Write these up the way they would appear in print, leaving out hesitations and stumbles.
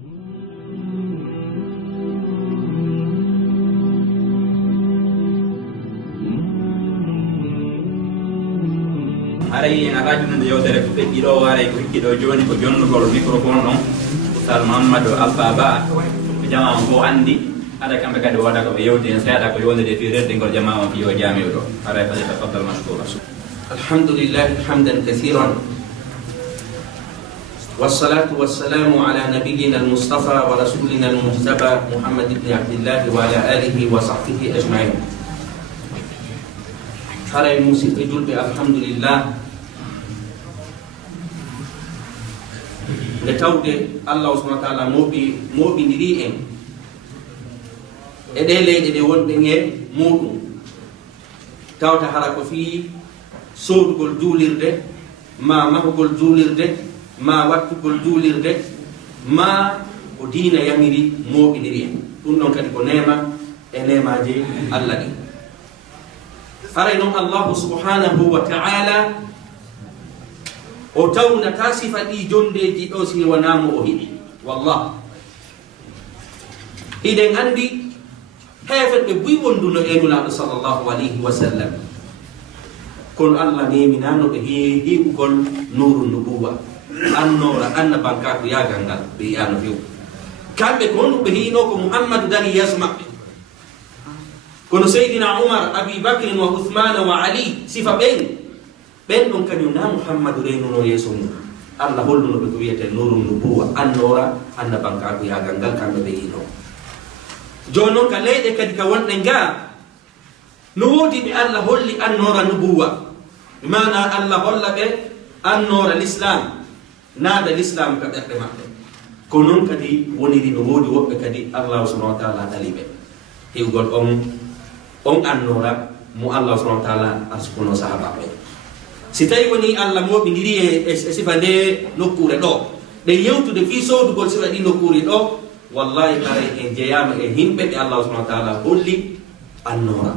aray en arajunude yewtere ko feƴƴi ɗo aray ko hikki ɗo joni ko jonnugol microphone ɗon oustad Mouhamadou Alpha Ba ko jamama fo andi aɗa kamɓe kadi woda koɓe yewti hen seeɗa ko yondede fi reddingol jamama fiyo jamiw ɗo aray fadi tafaddal mashkoura. alhamdulillahi hamdan kathiran والصلاة والسلام على نبينا المصطفى ورسولنا المجتبى محمد بن عبد الله وعلى آله وصحبه أجمعين. حرى الموسيقى جلب الحمد لله لتود الله سبحانه وتعالى موبي نريئن إدلي إدلي وندنية مودو تاوتا حركو في سود قل جولير ده ما قل جولير ده ma wattugol juulirde ma ko diina yamiri moɓiniri en ɗum ɗon kadi ko nema e nemaji Allah ɗi. aray noon allahu subhanahu wa ta'ala o tawnata sifa ɗi jondeji ɗo si wonamo o hiɗi wallah hiɗen andi heefeɓe buy wonduno enulaɗo sallllahu alayhi wa sallam kono Allah neminano ɓe heɓugol nuru nubuwa annora annabankaku yagal ngal ɓe yiyano few kamɓe ko honɗuɓe hino ko Muhammadu dari yeeso maɓɓe kono Seydina Umar Abi Bakrin wa Uthmana wa Ali sifa ɓen ɗon kañum na Muhammadu reynuno yeeso mum Allah hollunoɓe ko wiyete nurun nubuwa annora annabankaku yagal ngal kamɓe ɓe yino. joni noon ka leyɗe kadi ka wonɗe nga no woodi ɓe Allah holli annora nubuwa bimana Allah holla ɓe annora l'islam naada l'islam ka ɓerɗe maɓɓe ko noon kadi woniri no woodi woɓɓe kadi Allah subhanahu wa ta'ala dali ɓe hewgol on annora mo Allah subhanahu wa ta'ala arsukuno sahabaɓe. si tawi woni Allah moɓidiri e sifa nde nokkure ɗo ɗe yewtude fi sowdugol sifa ɗi nokkuri ɗo wallahi kare en jeyama e himɓe ɓe Allah subhanahu wa ta'ala holli annora.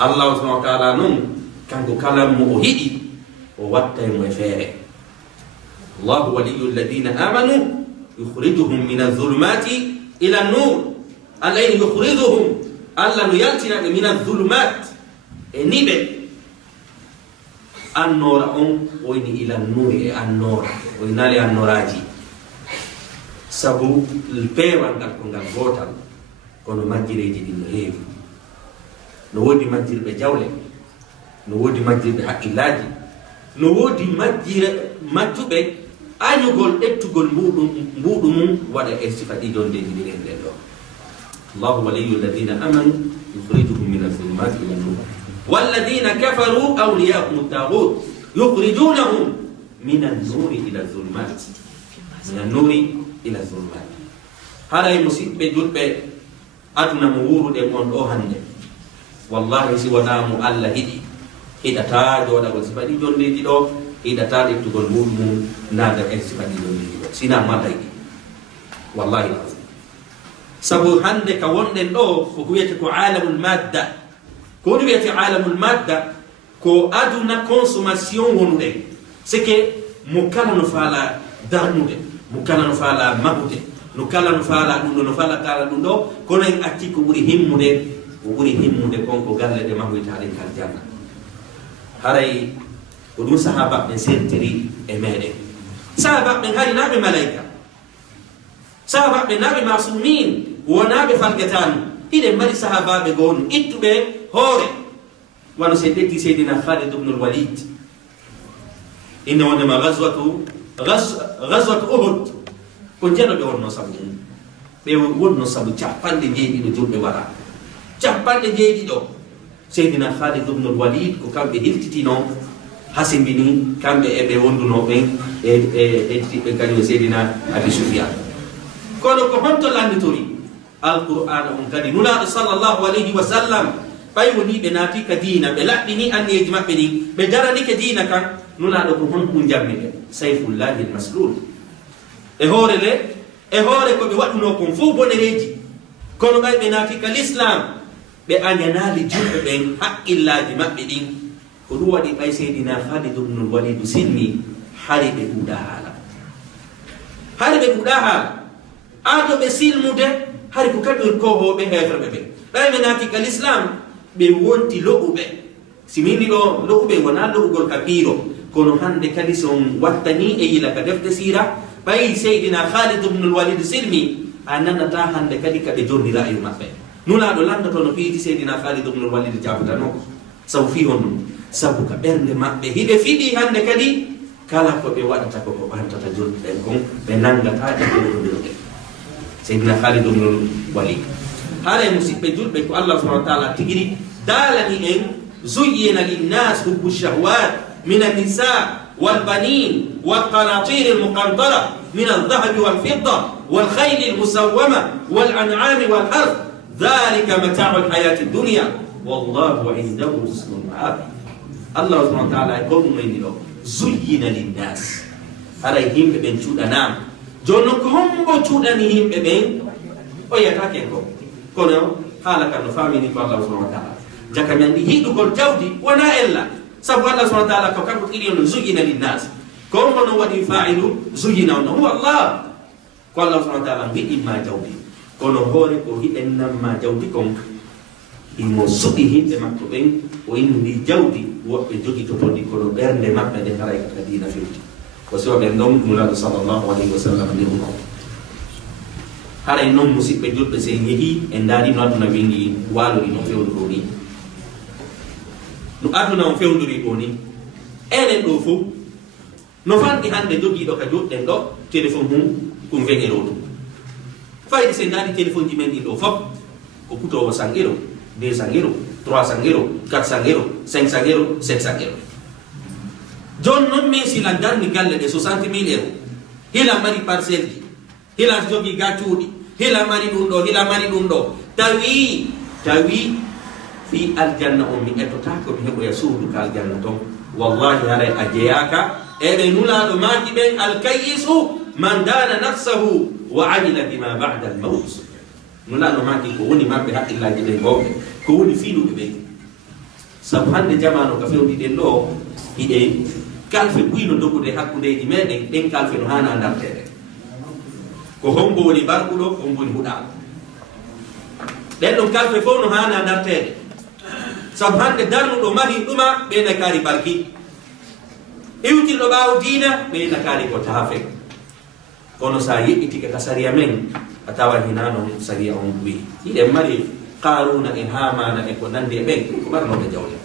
Allah subhanahu wa ta'ala noon kanko kala mo o hiɗi o watta mo e feere. Allahu waliyyu alladhina amanu yukhrijuhum min adh-dhulumati ila an-nur. Alayhi yukhrijuhum Allah no yaltina ɓe min adh-dhulumat e niɓe annora on oyni ila an-nur e annora oynali annoraji sabu pewal ngal ko ngal gotal kono majjireji ɗin no heewi. no woodi majjirɓe jawle no woodi majjirɓe haqqillaji no woodi majjuɓe añugol ɗettugol mbuɗu mum waɗa e sifa ɗi jondeji ɗiren ɗen ɗo. Allahu waliyyu alladhina amanu yukhrijuhum min adh-dhulumati ila an-nur walladhina kafaru awliya'uhum at-taghut yukhrijunahum min an-nuri ila adh-dhulumat min an-nuri ila adh-dhulumat. haray musidɓe julɓe aduna mo wuruɗen on ɗo hande wallahi si wonamo Allah hiɗi hiɗata joɗagol sifa ɗi jondeji ɗo hiɗata ɗettugol muɗum mum naga e sifa ɗi jondeji ɗo sina mata yiɗi wallahi lazim. sabu hande ka wonɗen ɗo koko wiyete ko alamul madda. ko woni wiyete alamul madda ko aduna consommation wonuɗen sike mo kala no faala darnude mo kala no faala mahude no kala no faala ɗum ɗo no faala kala ɗum ɗo kono en acci ko ɓuuri himmude konko galle ɗe mahoytaɗen kal janna. haray ko ɗum sahabaɓe sertiri e meɗen. sahabaɓe hari naɓe malaika sahabaɓe naɓe masumin wonaɓe falgetanu hiɗen mari sahabaɓe gonu ittuɓe hoore wano se ɗetti seydina Khalid ibn al-Walid inne wondema ghazwatu Uhud ko jeɗoɓe wonno sabu ɓe wonno sabu capanɗe jeeɗiɗo julɓe waɗa capanɗe jeeɗiɗo seydina Khalid ibn al-Walid ko kamɓe hiltitino hasimbini kamɓe eɓe wondunoɓe e tiɓɓe kañum seydina Abi Sufyan. kono ko honto landitori alqur'ana on kadi nulaɗo sallllahu alayhi wa sallam ɓay woni ɓe naati ka diina ɓe laɓɓini anniyeji maɓɓe ɗin ɓe daranike diina kan nulaɗo ko hon ɗum jammi ɓe sayfullahi almaslul e hoore ko ɓe waɗuno kon fof bonereji kono ɓay ɓe naati ka l'islam ɓe añanali julɓe ɓen haqqillaji maɓɓe ɗin ko ɗum waɗi ɓay seydina Khalid ibn al-Walid sinni hari ɓe ɗuuɗa haala har be buda ha ado be silmude har ko kabir ko ho be hefre be day menati kal islam be wonti lo'ube simini do lo'ube wona lo'ugol kabiro kono hande kadi son wattani e ila ka defte sira bay sayyidina Khalid ibn al-Walid silmi ananata hande kadi ka be jonni ra'ayu mabbe nula do landa to no fiiti sayyidina Khalid ibn al-Walid jabutano saw fi hon sabu ka bernde mabbe hibe fidi hande kadi kala ko be wadata ko bantata jonni den kon be nangata e ko do sayyidina Khalid ibn al-Walid hare musibbe julbe ko Allah subhanahu wa ta'ala tigiri dalani en zuyyina lin-nas hubbu shahawat min an-nisa wal-banin wal-qanatir al-muqantara min adh-dhahab wal-fidda wal-khayl al-musawwama wal-an'am wal-harth dhalika mata'u al-hayati ad-dunya wallahu 'indahu husnul ma'ab. Allah subhanahu wa ta'ala ko mumino zuyyina lin-nas hare himbe ben chudana jonno ko hombo chudani himbe ben o yatake ko kono hala kan famini ko Allah subhanahu wa ta'ala jaka nyandi hidu gol jawdi wana ella sabu Allah subhanahu wa ta'ala ko kanko kiri on zuyina linnas ko mono wadi fa'ilu zuyina on huwa Allah ko Allah subhanahu wa ta'ala bi ma jawdi kono hore ko hidenna ma jawdi kon imo subi hinde makko ben o indi jawdi wobbe jogi to todi kono bernde mabbe de haray ka dina fiuti ko so be ndom mulado sallallahu alaihi wasallam ni mo haray non musibbe julbe se yehi en dari no aduna wingi walu no fewdo ni no aduna on fewnduri do ni enen do fu no fandi hande jogi do ka jodden do telephone hum kum vengero do fayde se ndari telephone ji men do fop ko puto sangero 200 euro 300 euro 400 euro 500 euro 700 euro jon non mi si landarni galle de 60000 euro hila mari parcelle hila jogi gatuudi hila mari dum do tawi fi aljanna ummi etotako mi hebo ya suudu kal janna ton wallahi hare ajeyaka ebe nula do maki ben alkayisu man dana nafsahu wa amila bima ba'da al-maut nula do maki ko woni mabbe hakilla jibe gobe ko woni filu be sabu hande jamano ka fewdi den do ide kalfe buino dogude hakkunde di meden den kalfe no hana ndartede ko hombo woni barkudo hombo woni huda den do kalfe fo no hana ndartede sabu hande darnuɗo mahi ɗuma ɓe nakari barki iwtirɗo ɓaawo diina ɓe nakari ko taafe kono sa yeɓɓitike ka sariya men a tawa hina noon sariya on ɓuyi hiɗen mari qaruna e hamana e ko nandi e ɓen ko ɓarnoɓe jawle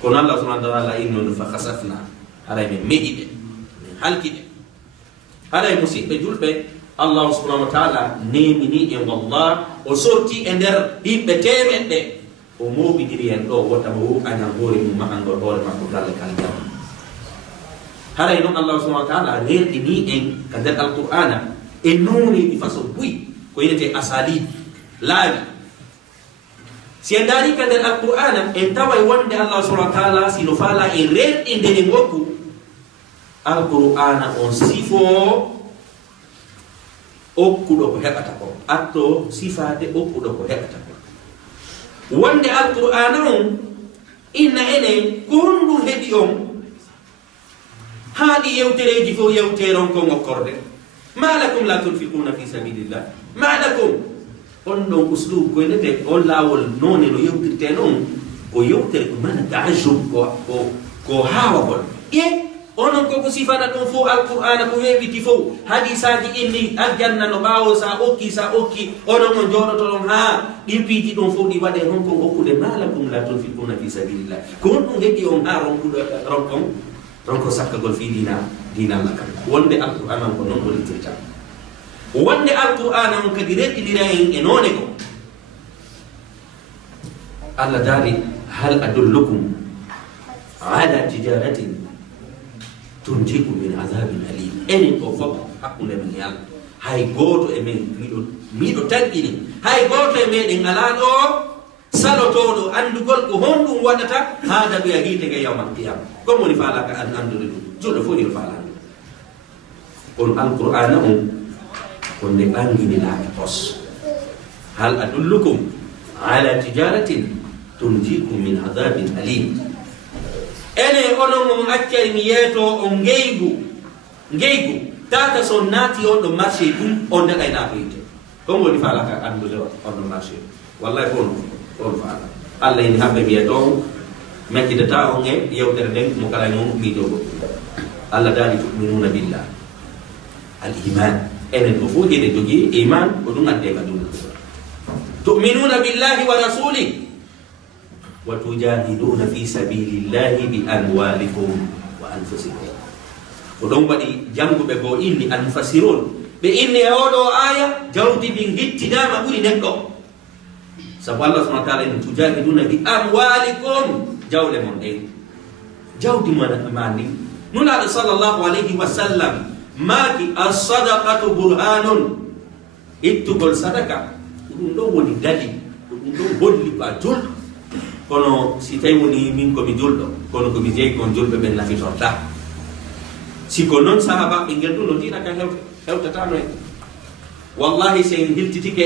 kono Allah subhanahu wa ta'ala innono fa khasafna haray men meɗiɓe min halkiɓe haray musidɓe julɓe Allah subhanahu wa ta'ala nemini en wallah o sorti e nder yimɓe temeɗɗe o moɓidiri en ɗo wottama wo añan hoore mum mahangol hoore makko galle kala jam haray noon Allah subhanahu wa ta'ala reɗini en ka nder alqur'ana e noniɗi façon buy ko yinete asali laawi si en daari ka nder alqur'ana en taway wonde Allah subhanahu wa ta'ala sino faala en reɗɗinde en wokku alqur'ana on sifo okkuɗo ko heɓata ko atto sifade okkuɗo ko heɓata ko wonde alqur'ana on inna enen ko honɗum heɓi on haaɗi yewtereji fof yewteron ko ngokkorde ma lakum la tunfiquna fi sabilillah ma lakum on ɗon uslub koynete on laawol noone no yewtirte noon ko yewtere ko mana taajub ko haawagol ƴe onon koko sifana ɗum fof alqur'ana ko weɓiti fof hadisaji inni aljanna no ɓaawo sa okki onon on jooɗoto ɗon ha ɗin piiji ɗum fof ɗi waɗe honkon hokkude malakum la tunfiquna fi sabilillah ko on ɗum heɓi on ha ronko sakkagol fi dina Allah kam wonde alqur'ana on ko noon wolitirta wonde alqur'ana on kadi reɗɗinira en e noone ko Allah daali hal adullukum ala tijaratin tunjikum min azabin alim enen o fof hakkunde men yalla hay goto e men miɗo taggini hay goto e meɗen ala ɗo salotoɗo andugol ko honɗum waɗata haada ɓeya hiitege yawmal qiyama comme woni faalaka an andude ɗum julɗo fof niɗo faala andu kono alqur'ana on konde ɓangini laake pos hal adullukum ala tijaratin tunjikum min azabin alim ene onon on accari mi yeeto on ngeygu tata sonnati on ɗo marché ɗum on daɗayna ko yitte comme woni falaka andude on ɗo marché wallahi on faala allah ini hamɓe mbiya ɗon mekkidata on e yewtere nden mo kala mum miijo goɗɗum allah daali tuminuna billah al iman enen ko fof eɗen jogii iman ko ɗum ande ka ɗum tuminuna billahi wa rasulih wa tujahiduna fi sabilillahi bi amwalikum wa anfusikum ko ɗon waɗi jannguɓe goo inni almufassirun ɓe inni e oɗo aya jawdi ndin hittidama ɓuri neɗɗo sabu allah subahana taala ene tujahiduna bi amwalikum jawle mon ɗen jawdi ma ndi nulaɗo sallllahu alayhi wa sallam maaki assadaqatu burhanun ittugol sadaka ɗum ɗon woni dali ɗum ɗon holli ko a julɗo kono si tawi woni min komi julɗo kono komi jeeyi kon julɓe ɓen nafitorta siko noon sahaba ɓe ngel ɗum no dina kan hewtatano en wallahi sen hiltitike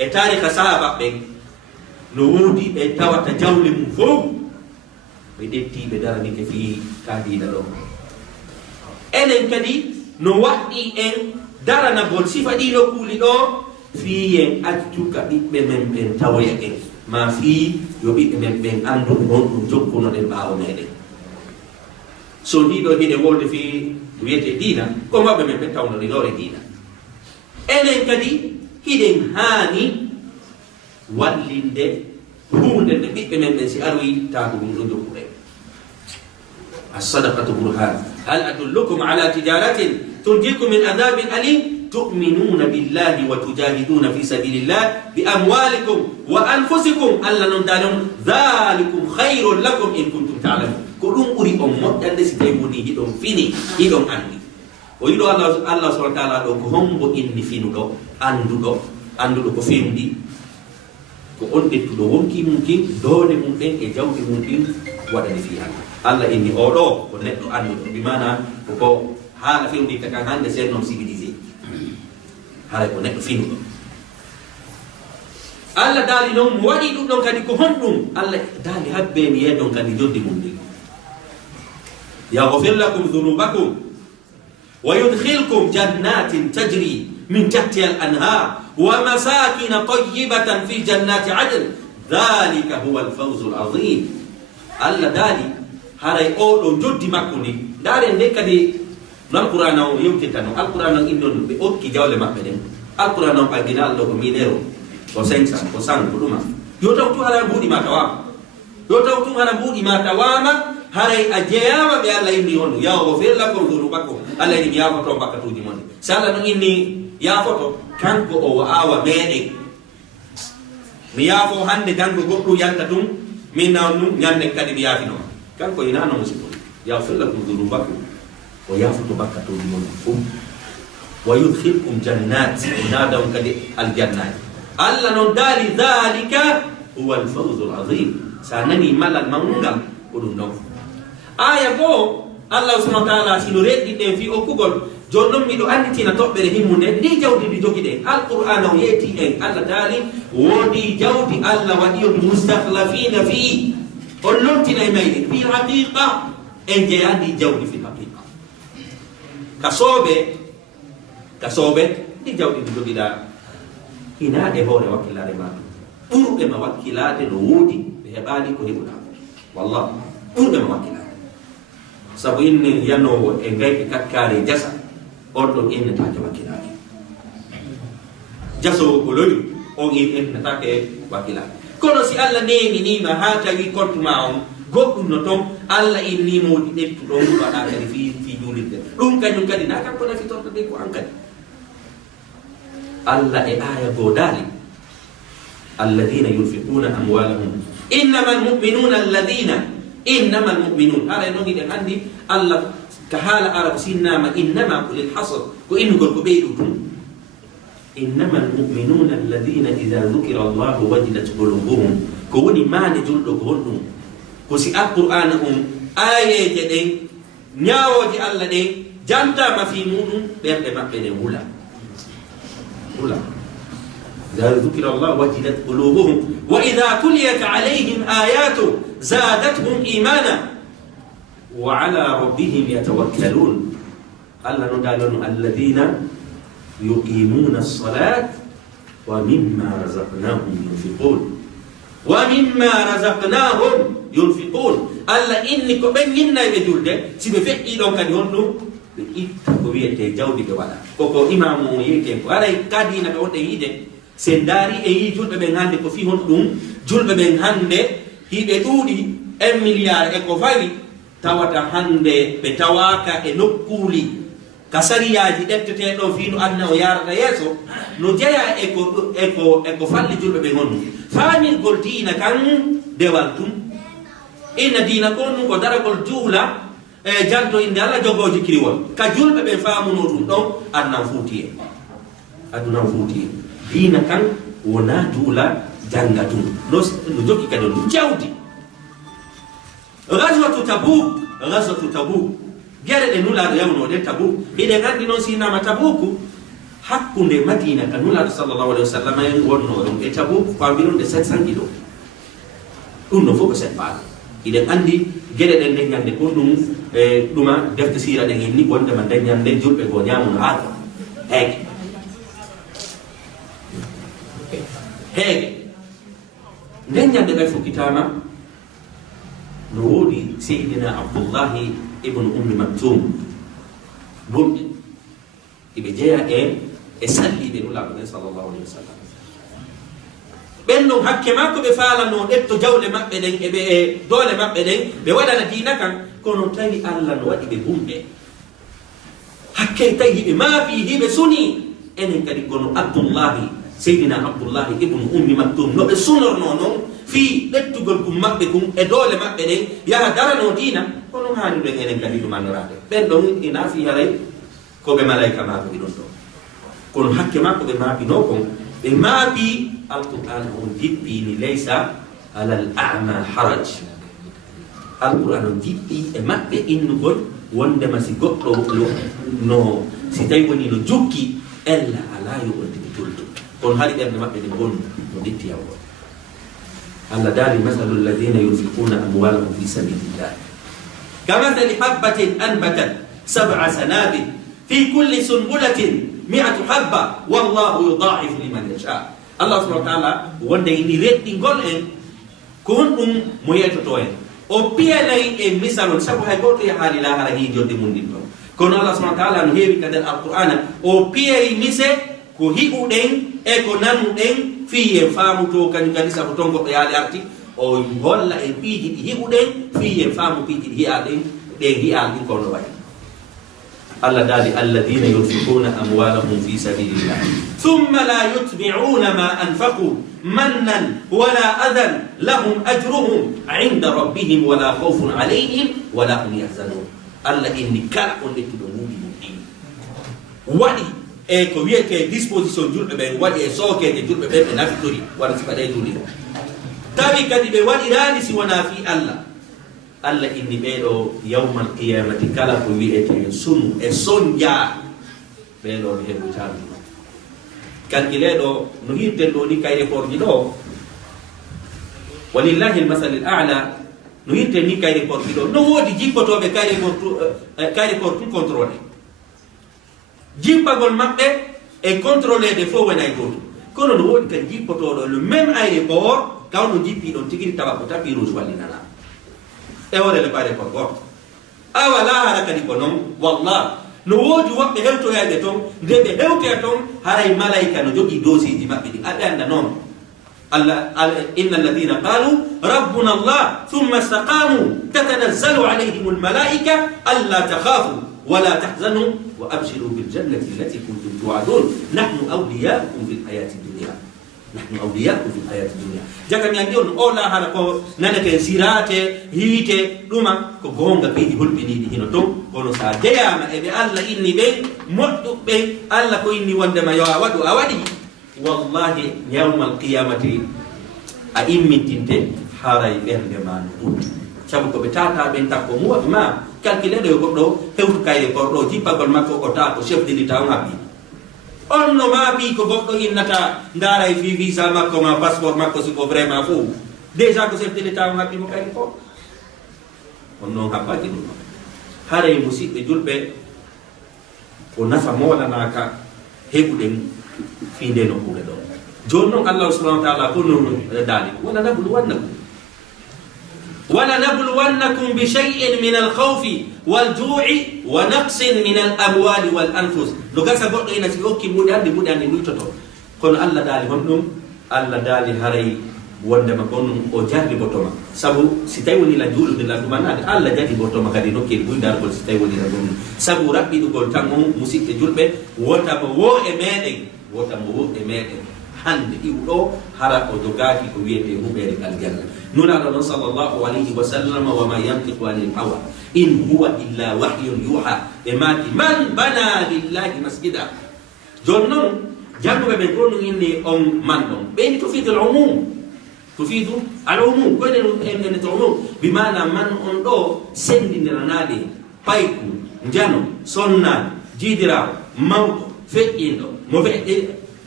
e tariha sahaba ɓen no woodi ɓe tawata jawle mum fof ɓe ɗetti ɓe daranike fi kaadina ɗo enen kadi no waɗɗi en daranagol sifa ɗino kuuli ɗo fiyen accuka ɓiɓɓe men ɓen tawoya en ma fi yo ɓiɓɓe men ɓen andu on ɗum jokkunoɗen ɓaawo meɗen so ndiɗo hiɗe wolde fi wiyete diina ko maɓɓe men ɓen tawnoɗinore diina enen kadi hiɗen haani wallinde hunde nde ɓiɓɓe men ɓen si aroyi taako ɗum ɗo jokkuɗen assadaqatu burhan hal adullukum ala tijaratin tunjikum min adabin alim tu'minuna billahi wa tujahiduna fi sabilillah bi amwalikum wa anfusikum alla non dalon dhalikum khairul lakum in kuntum ta'lamun ko ɗum ɓuri on moƴƴande si tawi woni hiɗon fini hiɗon andi o yiɗo allah subhanahu wa taala ɗo ko hombo inni finuɗo anduɗo ko femdi ko on ɗettuɗo wonki mum kin doole mum ɗen e jawɗi mum ɗin waɗani fi hande allah inni oɗo ko neɗɗo anduɗo bimana koko haala fewndi takan hande sen non civilisé haala ko neɗɗo finuɗo allah daali noon mo waɗi ɗum ɗon kadi ko honɗum allah daali habbe mi yeɗon kadi joddi mum ɗin yaghfir lakum dhunubakum wa yudkhilkum jannatin tajri min tahtiha al anhar wa masakin tayyibatan fi jannati adn dhalika huwa al fawzu al azim allah daali haray oɗo joddi makko ni daren nde kadi no alqur'ana o yewtinta no alqur'ana o innon ɓe okki jawle maɓɓe ɗen alqur'ana o ɓagginalɗo ko minero ko 500 ko 100 ko ɗuma yo taw tu hara mbuɗi ma tawama yo taw tu hara mbuɗi ma tawama haray a jeeyama ɓe allah inni on yaghfir lakum dhunubakum allah inni mi yafoto bakkatuji mon so allah no inni yafoto kanko o awa meɗen mi yaafo hande gango goɗɗum yanta tum min nawn num ñande kadi mi yaafinoma kanko inano musidɗo yaghfir lakum dhunubakum o yafoto bakkatuji mon fof wa yudkhilkum jannat o naadam kadi aljannat allah noon daali dhalika huwa alfawzu alazim sa nani malal mawgal ko ɗum ɗon aya goo allah subhanahu wa taala sino reɗɗiɗen fi okkugol joni noon miɗo anditina toɓɓere himmude ndi jawdi ndi jogi ɗen alqur'ana o yeeti en allah daali woodi jawdi allah waɗi on mustahlafina fi on lomtina e mayɗen fi haqiqa en jeyandi jawdi fi haqiqa kasooɓe ndi jawdi ndi jogiɗa inaɗe hoore wakkilade ma ɓurɓe ma wakkilade no woodi ɓe heɓani ko heɓuɗa wallah ɓurɓe ma wakkilade sabu inni yanowo e gayɓe kakkare jasa on ɗon innetake wakkilade jasowo ko loyu on innetake wakkilade kono si allah neminima ha tawi compte ma on goɗɗum no toon allah innimoɗi ɗettuɗon waɗa kadi fi julirde ɗum kañum kadi na kanko nafitorta de ko an kadi allah e aya goo daali alladina yunfiquna amwalahum innama almu'minun haala e noon iɗen anndi allah ka haala arab sinnama innama ko lil hasr ko innugol ko ɓeyɗu tum innama almu'minuna alladina ida dhukira allahu wajilat qulubuhum ko woni maande julɗo ko honɗum ko si alqur'ana ayeje ɗen ñawoje allah ɗen jantama fi muɗum ɓerɗe maɓɓe ɗen hula إذا ذكر الله وجلت قلوبهم وإذا تليت عليهم آياته زادتهم إيمانا وعلى ربهم يتوكلون Allah no dalonu alladhina yuqimuna as-salat wa mimma razaqnahum yunfiqun Allah inni ko ben yinna be julde si be fetti don kadi honno be itta ko wiete jawdi be wala koko imamu yete ko aray kadi na be wonde yide sen dari e yi julbe be hande ko fi hon dum julbe be hande hibe duudi 1 milliard e ko fawi tawata hande be tawaka e nokkuli kasariyaji dettete do fi no adna o yarata yeso no jeya e ko falli julbe be honno fani gol dina kan dewaltum ina dina kon ko daragol juula e janto inde Allah jogoji kiriwol ka julbe be faamuno dum don adna fuutiye aduna fuutiye dina kan wona juula jangatum no jokki kadi dum jawdi ghazwatu tabuk gere de nula yawno de tabuk ide gandi non sinama tabuku hakkunde madina kan nula sallallahu alaihi wasallam en wonno dum e tabuk ko ambiron de 700 kilo dum no foko set baal ide andi gere den de nyande ko dum e duma defte sira de ni wonde man de nyande julbe go nyaamu haata hege den nyande be fukitama no wodi sayyidina Abdullah ibn Maktum bumbe ibe jeya e salli be nula sallallahu alaihi wasallam benno hakke makko be falano detto jawle mabbe den e be dole mabbe den be wadana dina kan kono tawi Allah no wadi be bumbe hakke tawi be ma fihi be suni enen kadi gono sayyidina Abdullah ibn Maktum no be sunorno non fi lettugol kum mabbe kum e dole mabbe den ya darano dina kono hani be enen kadi dum anorade ben don ina fi haray ko be malaika ma ko don kono hakke makko be ma bi no kon be ma bi alquran on jippi ni laysa ala al-a'ma haraj alquran on jippi e mabbe innugol wonde ma si goddo no si tay woni no jukki ella ala yo on tibituldo kon hali berde mabbe de gon no ditti yawo Allah dali masalul ladina yunfiquna amwalahum fi sabilillah kamathali habatin anbatat 7 sanabil fi kulli sunbulatin 100 habba wallahu yudha'ifu liman yasha Allah subhanahu wa ta'ala wonde ini reddi gol en kon dum mo yetoto en o piyalay e misalon sabu hay goto ya hali la hara hi jodde mun dinto kono Allah subhanahu wa ta'ala no heewi kadal alqur'ana o piyay mise ko hiɓuɗen e ko nanuɗen fiye faamu to kañum kadi sabu ton goɗɗo yaali arti o holla en piiji ɗi hiɓuɗen fiye faamu piiji ɗi hiyaɗen ɗen hiyal ɗin kono wayi Allah dali alladina yunfiquna amwalahum fi sabilillah thumma la yutbi'una ma anfaqu mannan wala adan lahum ajruhum 'inda rabbihim wala khawfun 'alayhim wala hum yahzanun Allah inni kala on dettuɗo muɗi waɗi e ko wiyete disposition julɓe ɓen waɗi e sookeje julɓe ɓen ɓe nafitori wara si paɗe julli tawi kadi ɓe waɗirani si wona fi Allah inni ɓeɗo yawmal qiyamati kala ko wiyete sunu e sonja ɓeɗo ɓe heɓu callu kalkileɗo no hirten ɗo ni kayre porji ɗo walillahi almasal al-a'la no hirten ni kayre porji ɗo no woodi jippotoɓe kayre portu contrôlé jippagol maɓɓe e contrôlé de fo wonay goto kono no woodi kadi jippotoɗo le même aéroport kawno jippi ɗon tigui tawa ko tapis rouge wallinala e wore le pare ko goto awala hara kadi ko non wallah no woodi woɓɓe hewtoyade toon nde ɓe hewtoya toon haray malaika no jogui dossier ji maɓɓe ɗi aɓe anda noon Allah inna alladhina qalu rabbuna Allah thumma istaqamu tatanazzalu alayhim almalaika alla takhafu ولا تحزنوا وابشروا بالجنه التي كنتم توعدون نحن اولياؤكم في الحياه الدنيا نحن اولياؤكم في الحياه الدنيا جاكم يندون اولا هاركو نانك سيراتي هيته دوما كو غونغا بيدي هولبيني دي هينو توم كونو سا دياما اي الله اني بي مودو بي الله كو اني وندما يوا وادو اوادي والله يوم القيامه ائمتinte haray berde man sabu ko be tata ben takko mu ma calculer do goddo hewtu kayre kordo jippagol makko o ta ko chef de l'état ngabbi on no ma bi ko goddo innata ndara fi visa makko ma passeport makko si ko vraiment fou déjà ko chef de l'état ngabbi mo kayre ko on no habbati dum haray musibbe julbe ko nafa moɗanaka heɓuɗen fiinde nokkure ɗo joni noon allah subahanahu wa taala ko non daali wala nabluwannakum bi shay'in min alkhawfi walju'i wa naqsin min alamwali wal anfus no gasa goɗɗo ina si hokki muɗe andi luytoto kono allah daali hon ɗum allah daali haray wondema ko ɗum o jarri botoma sabu si tawi woni la juulude la ɗumanade allah jadi botoma kadi nokkeli ɓuydargol si tawi woni la ɗum sabu raɓɓiɗugol tan on musidɓe julɓe wotamo wo e meɗen hande iwɗo hara o jogaki ko wiyete huɓere aljanna nulaɗo noon sallllahu alayhi wa sallam wama yantiqu anil hawa in huwa illa wahyun yuha ɓe mati man bana lillahi masjida joni noon janguɓe ɓen ko ɗum inni on man ɗon ɓeyni tufidu al umum koyne ene to umum bimana man on ɗo sendindiranaɗe payku jano sonnade jiidirawo mawɗo feƴƴinɗo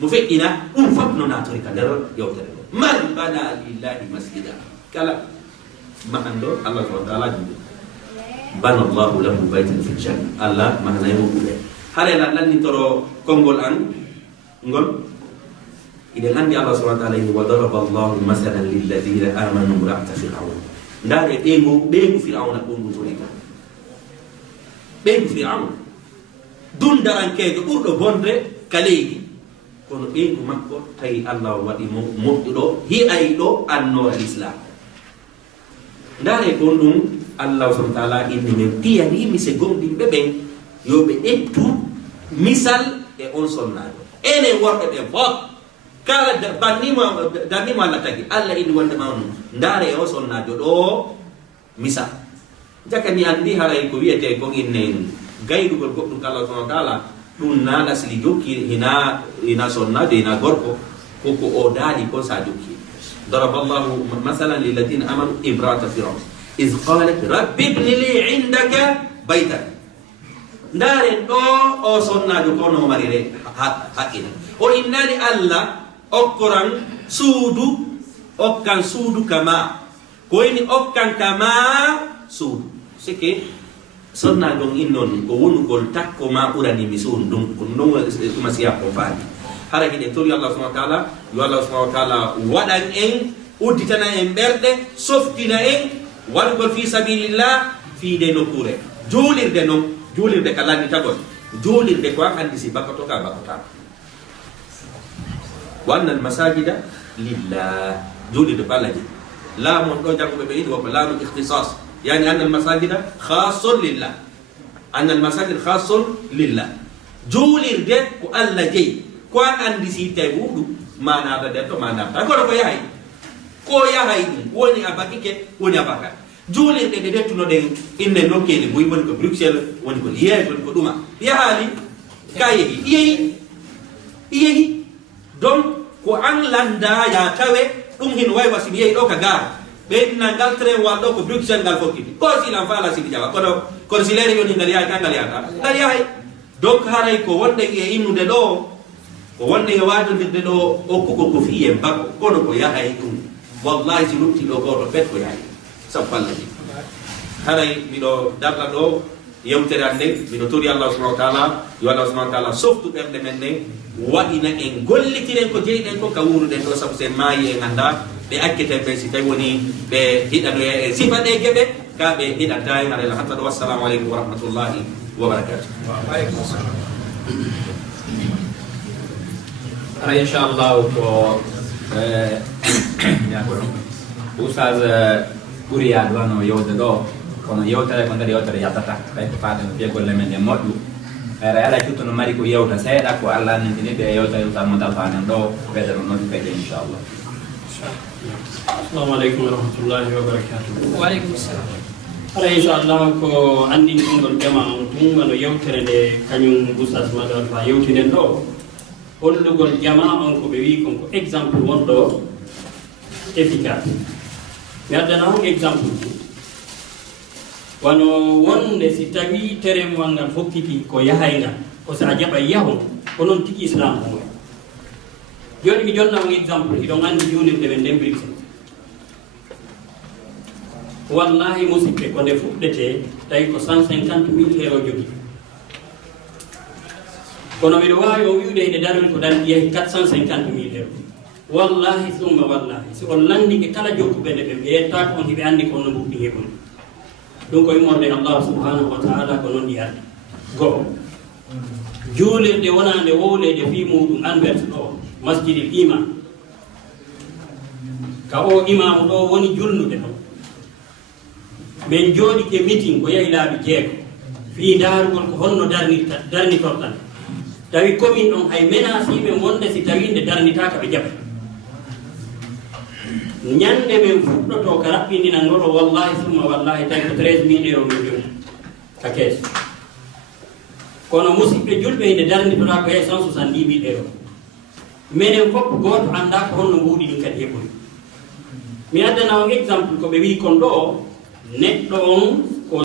mo feƴƴina ɗum fof no natori ka nder yewtere ɗo man bana lillahi masjida kala mahan ɗo allah subahana taala juuɗe bana llahu lahu baytan fi ljanna allah mahanaymo ɓuuɓe harela lannitoro konngol an ngol iɗen anndi allah subahana taala ini wa daraba llahu masalan lilladina amanu mra'ata firaun ndaare ɓeygu firauna ko ngu tori ka ɓeygu firaun dundarankejo ɓurɗo bonde ka leydi kono ɓeygu makko tawi allah waɗi mo moƴƴuɗo hi'ayɗo annora l'islam ndaare kon ɗum allah subahana taala inni men piyani mise gomɗinɓe ɓen yoɓe ƴettu misal e on sonnaɗo enen worɓe ɓen fof kala dannimo allah tagi allah inni wondema on ndaare e o sonnajo ɗo misal jakani andi haray ko wiyete ko innen gaydugol goɗɗum ka allah subahana taala ɗum na asli jokki ina sonnade ina gorko koko o daali kon sa jokki daraba llahu masalan lilladina amanu imrata firaun id qalat rabbi ibni li indaka baytan ndaren ɗo o sonnajo kono marire haqqina o innani allah okkoran okkan suudu kama koyni okkan kama suudu sike sonna ɗon innon ko wonugol takko ma ɓuranimi suudu ɗum ɗum ɗuma siya ko faami hara hiɗe tori allah subahana taala yo allah subahana taala waɗan en udditana en ɓerɗe softina en waɗugol fi sabilillah fiide nokkure juulirde noon juulirde ka lannitagol juulirde ko an andi si bakkoto ka bakkotama wa anna almasajida lillah juulirde ko allah jii laamon ɗo jangoɓe ɓe yiɗi woko laamu ihtisas yani anna almasajida khasun lillah anna almasajid khasun lillah juulirde ko allah jeyi ko an andi si tawi wuɗu manata nder to manata kono ko yahay ɗum woni a bakike woni a baka juulirɗe ɗe dettunoɗen inne nokkeli boyi woni ko bruxelles woni ko liége woni ko ɗuma yahaali ka yehi yehi donc ko an landa ya tawe ɗum hin way wasimi yehi ɗo ka gaara ɓeyɗina ngal train wal ɗo ko bruxelles ngal fokkiti ko silan faala sidi jawa kono si leere yoni ngal yahay ka ngal yahata ngal yahay donc haray ko wonɗen e innude ɗo ko wonɗen e wadodirde ɗo okkugo ko fiye bakko kono ko yahay ɗum wallahi si lutti ɗo goto bet ko yahay sabu fallaji haray miɗo darɗa ɗo yewtere an nden miɗo tori allah subahana wa taala yo allah subahana wa taala softu ɓerɗe men ɗen waɗina en gollitiren ko jeyiɗen ko ka wuruɗen ɗo sabu sen maayi en anda ɓe akketen ɓen si tawi woni ɓe hiɗanoya e sifa ɗe geɓe ka ɓe hiɗanta en alayla hatta ɗo wassalamu aleykum wa rahmatullahi wa barakatuh ara inchallahu ko oustaz ɓuuri yaade wano yewde ɗo kono yewtere ko nder yewtere yattata ɓay ko faade no fiyagolle men e moƴƴu ere ala cuttuno mari ko yewta seeɗa ko allah nentiniɓe e yewtere oustaz mo dalfanen ɗo ɓeydano noon feƴe inchallah assalamu aleykum wa rahmatullahi wa barakatuh. Wa aleykum salam. Ara inchallah ko andin ɗumgol jama on tun wano yewtere nde kañum oustaz maɗo alfa yewtinen ɗo hollugol jama on ko ɓe wi kon ko exemple wonɗo efficace mi addana on exemple wano wonde si tawi terewal ngal hokkiti ko yahaygal ko sa jaɓa yaho ko noon tigi islam o moy joni mi jonna on exemple iɗon andi julirde ɓe nden Bruxelles wallahi musidɓe ko nde fuɗɗete tawi ko 150 000 euro jogui kono miɗo wawi o wiwde hede darol ko dan yehi 450.000 euros wallahi summa wallahi so on landike kala jokkuɓe nde ɓe yetta ko on hiɓe andi ko no mbuɗɗi heɓude ɗum ko immorde Allah subhanahu wa ta'ala ko noon ɗi ardi goho juulirde wonande wowlede fi muɗum Anvers ɗo masjidil iman ka o imamu ɗo woni julnude ɗo min jooɗi ke meeting ko yahi laaɓi 6 fi darugol ko honno darnitortan tawi commune on hay menasiɓe wonde si tawi nde darnitaka ɓe jaɓa ñande men fuɗɗoto ka raɓɓindinangoɗo wallahi summa wallahi tawi ko 13.000 euros min joni ka kees kono musidɓe julɓe hinde darnitoɗa ko yahi 170.000 euros minen fof goto anda ko honno mbuuɗi ɗin kadi heɓori mi addana on exemple ko ɓe wi kon ɗo neɗɗo on